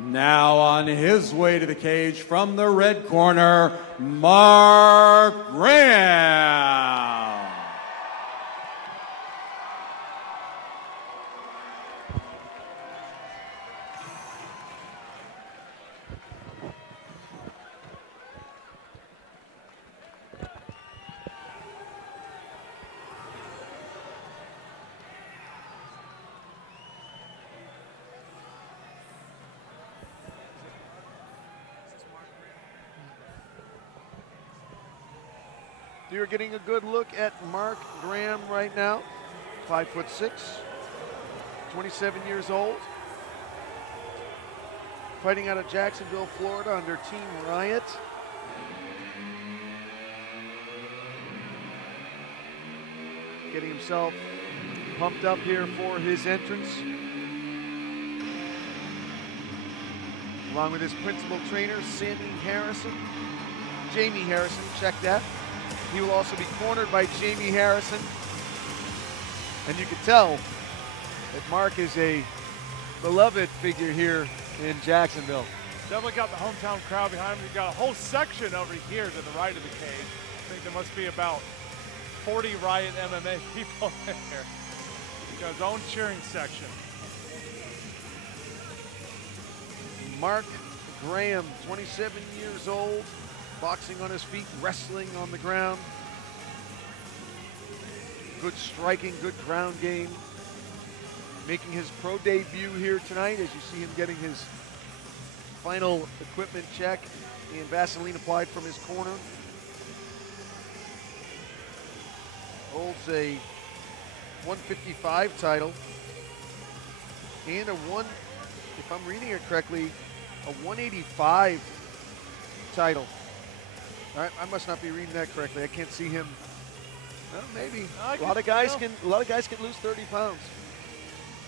Now on his way to the cage from the red corner, Marc Graham. You're getting a good look at Marc Graham right now, 5'6", 27 years old, fighting out of Jacksonville, Florida under Team Riot. Getting himself pumped up here for his entrance. Along with his principal trainer, Jamie Harrison, check that. He will also be cornered by Jamie Harrison. And you can tell that Marc is a beloved figure here in Jacksonville. Definitely got the hometown crowd behind him. You've got a whole section over here to the right of the cage. I think there must be about 40 Riot MMA people there. He's got his own cheering section. Marc Graham, 27 years old. Boxing on his feet, wrestling on the ground. Good striking, good ground game. Making his pro debut here tonight as you see him getting his final equipment check and Vaseline applied from his corner. Holds a 155 title and if I'm reading it correctly, a 185 title. I must not be reading that correctly. I can't see him. Well, maybe. A lot of guys can lose 30 pounds.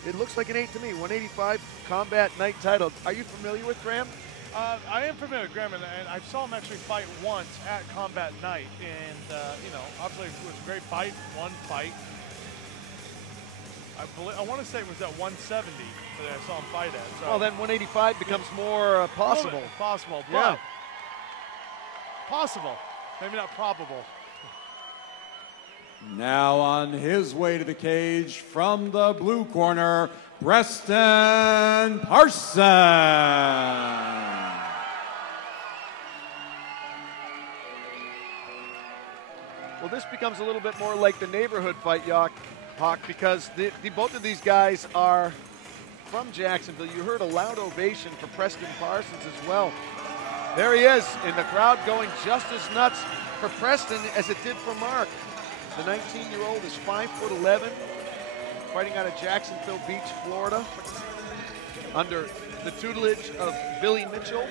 It looks like an 8 to me. 185 combat night title. Are you familiar with Graham? I am familiar with Graham, and I saw him actually fight once at Combat Night, and you know, obviously it was a great fight. One fight. I want to say it was at 170 that I saw him fight at. So. Well, then 185 becomes more possible. Possible, but. Yeah. Possible, maybe not probable. Now on his way to the cage from the blue corner, Preston Parsons. Well, this becomes a little bit more like the neighborhood fight, Hawk, because both of these guys are from Jacksonville. You heard a loud ovation for Preston Parsons as well. There he is, and the crowd going just as nuts for Preston as it did for Marc. The 19-year-old is 5'11", fighting out of Jacksonville Beach, Florida, under the tutelage of Billy Mitchell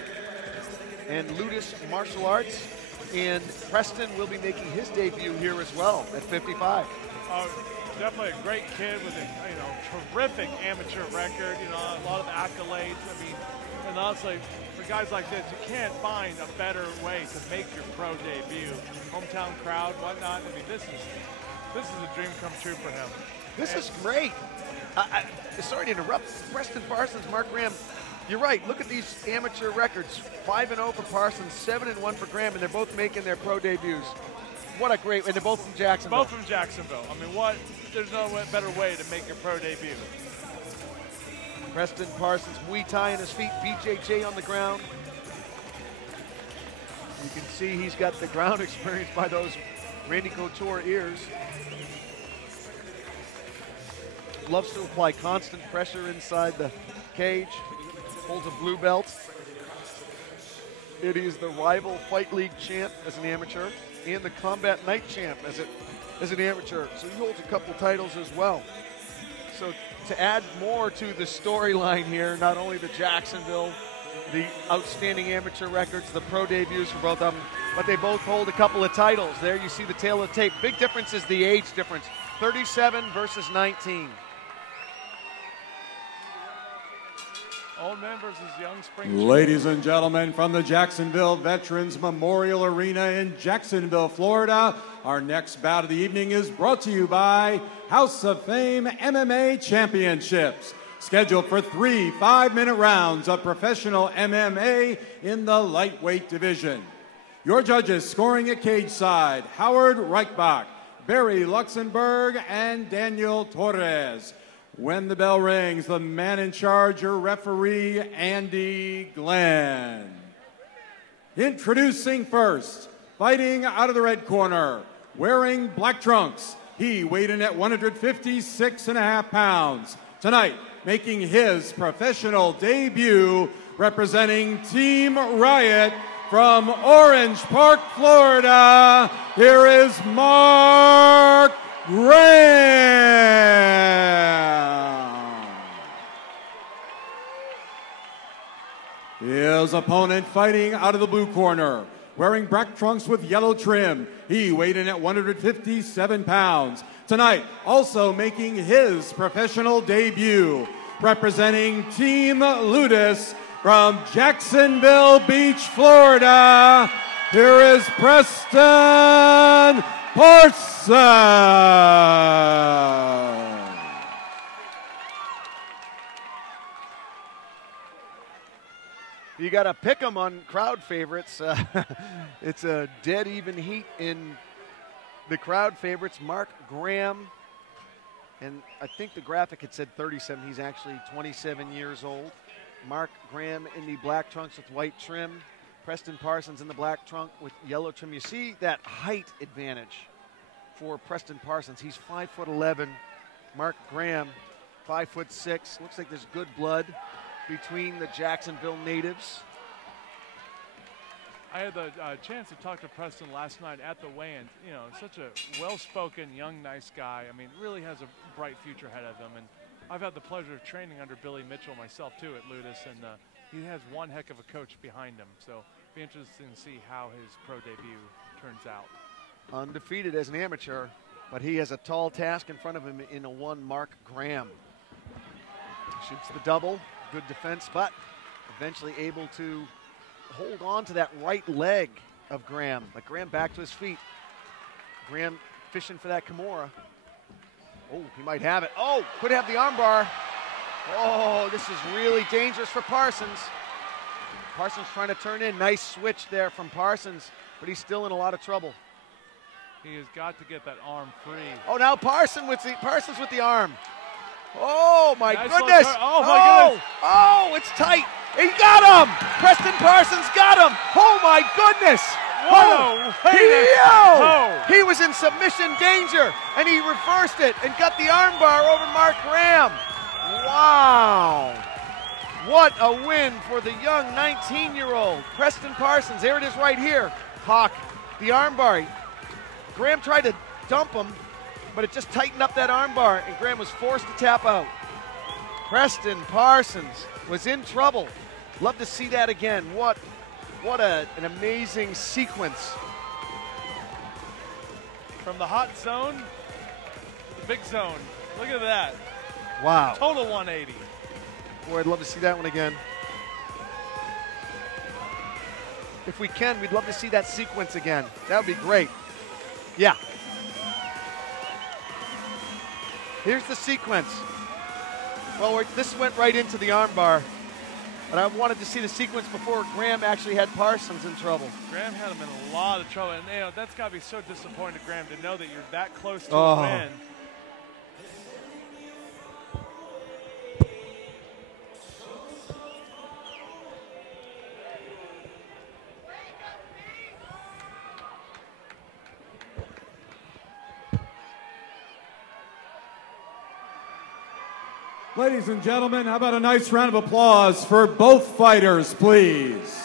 and Ludus Martial Arts. And Preston will be making his debut here as well at 55. Definitely a great kid with a terrific amateur record. A lot of accolades. I mean, and honestly, for guys like this, you can't find a better way to make your pro debut. Hometown crowd, whatnot. I mean, this is a dream come true for him. This is great. Sorry to interrupt. Preston Parsons, Marc Graham. You're right. Look at these amateur records. 5-0 for Parsons, 7-1 for Graham, and they're both making their pro debuts. What a great, and they're both from Jacksonville. Both from Jacksonville. I mean, there's no better way to make your pro debut. Preston Parsons, Muay Thai on his feet, BJJ on the ground. You can see he's got the ground experience by those Randy Couture ears. Loves to apply constant pressure inside the cage. Holds a blue belt. It is the rival Fight League champ as an amateur and the Combat Night champ as an amateur. So he holds a couple titles as well. So to add more to the storyline here, not only the Jacksonville, the outstanding amateur records, the pro debuts for both of them, but they both hold a couple of titles. There you see the tail of the tape. Big difference is the age difference. 37 versus 19. Old man versus young spring. Ladies and gentlemen, from the Jacksonville Veterans Memorial Arena in Jacksonville, Florida, our next bout of the evening is brought to you by House of Fame MMA Championships. scheduled for 3 5-minute rounds of professional MMA in the lightweight division. Your judges scoring at cage side, Howard Reichbach, Barry Luxembourg, and Daniel Torres. When the bell rings, the man in charge, your referee, Andy Glenn. Introducing first, fighting out of the red corner, wearing black trunks. He weighed in at 156.5 pounds. Tonight, making his professional debut, representing Team Riot from Orange Park, Florida, here is Marc Graham. His opponent fighting out of the blue corner, wearing black trunks with yellow trim. He weighed in at 157 pounds. Tonight, also making his professional debut, representing Team Ludus from Jacksonville Beach, Florida, here is Preston Parsons. You got to pick them on crowd favorites. It's a dead even heat in the crowd favorites. Marc Graham, and I think the graphic had said 37. He's actually 27 years old. Marc Graham in the black trunks with white trim. Preston Parsons in the black trunk with yellow trim. You see that height advantage for Preston Parsons. He's 5'11". Marc Graham, 5'6". Looks like there's good blood between the Jacksonville natives. I had the chance to talk to Preston last night at the weigh-in. You know, such a well-spoken, young, nice guy. I mean, really has a bright future ahead of him. And I've had the pleasure of training under Billy Mitchell myself, too, at Ludus, and he has one heck of a coach behind him. So it'll be interesting to see how his pro debut turns out. Undefeated as an amateur, but he has a tall task in front of him in a one Marc Graham. Shoots the double, good defense, but eventually able to hold on to that right leg of Graham. But Graham back to his feet. Graham fishing for that Kimura. Oh, he might have it. Oh, could have the armbar. Oh, this is really dangerous for Parsons. Parsons trying to turn in. Nice switch there from Parsons, but he's still in a lot of trouble. He has got to get that arm free. Oh, now Parsons with the arm. Oh, my nice goodness. Oh, my goodness. Oh, it's tight. He got him. Preston Parsons got him. Oh, my goodness. Whoa. He was in submission danger, and he reversed it and got the armbar over Marc Graham. Wow. What a win for the young 19-year-old Preston Parsons. There it is right here. Hawk, the armbar. Graham tried to dump him, but it just tightened up that armbar, and Graham was forced to tap out. Preston Parsons was in trouble. Love to see that again. What an amazing sequence. From the hot zone to the big zone. Look at that. Wow. Total 180. Boy, I'd love to see that one again. If we can, we'd love to see that sequence again. That would be great. Yeah. Here's the sequence. Well, this went right into the armbar, but I wanted to see the sequence before Graham actually had Parsons in trouble. Graham had him in a lot of trouble, and you know, that's got to be so disappointing to Graham to know that you're that close to a win. Ladies and gentlemen, how about a nice round of applause for both fighters, please?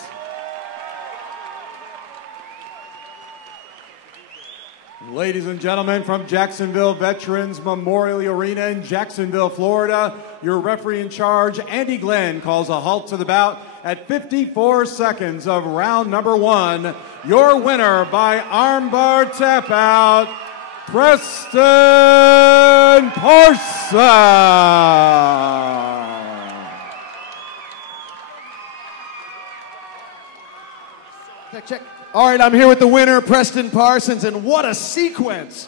Ladies and gentlemen, from Jacksonville Veterans Memorial Arena in Jacksonville, Florida, your referee in charge, Andy Glenn, calls a halt to the bout at 54 seconds of round number 1. Your winner by armbar tap out, Preston Parsons. Check. All right, I'm here with the winner, Preston Parsons, and what a sequence.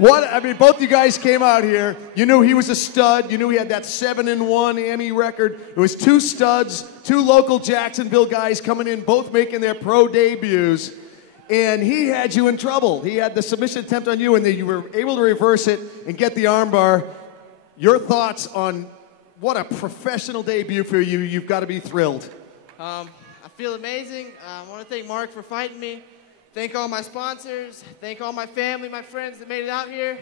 I mean, both you guys came out here. You knew he was a stud. You knew he had that 7-1 Emmy record. It was two studs, two local Jacksonville guys coming in, both making their pro debuts. And he had you in trouble. He had the submission attempt on you, and then you were able to reverse it and get the armbar. Your thoughts on what a professional debut for you. You've got to be thrilled. I feel amazing. I want to thank Marc for fighting me. Thank all my sponsors. Thank all my family, my friends that made it out here.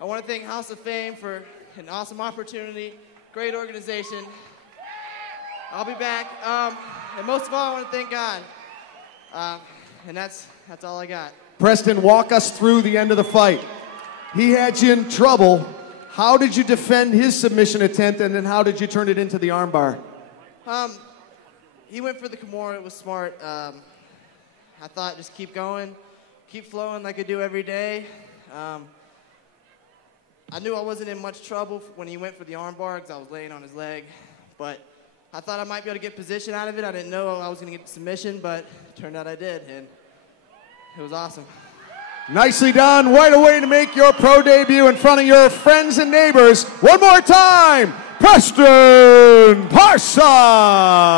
I want to thank House of Fame for an awesome opportunity. Great organization. I'll be back. And most of all, I want to thank God. And that's all I got. Preston, walk us through the end of the fight. He had you in trouble. How did you defend his submission attempt, and then how did you turn it into the armbar? He went for the Kimura. It was smart. I thought just keep going, keep flowing like I do every day. I knew I wasn't in much trouble when he went for the armbar because I was laying on his leg. But I thought I might be able to get position out of it. I didn't know I was going to get the submission, but it turned out I did, and it was awesome. Nicely done. Right away to make your pro debut in front of your friends and neighbors. One more time, Preston Parsons.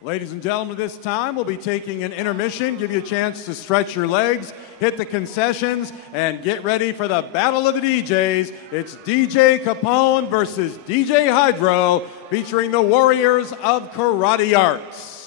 Ladies and gentlemen, this time we'll be taking an intermission, give you a chance to stretch your legs, hit the concessions, and get ready for the battle of the DJs. It's DJ Capone versus DJ Hydro, featuring the Warriors of Karate Arts.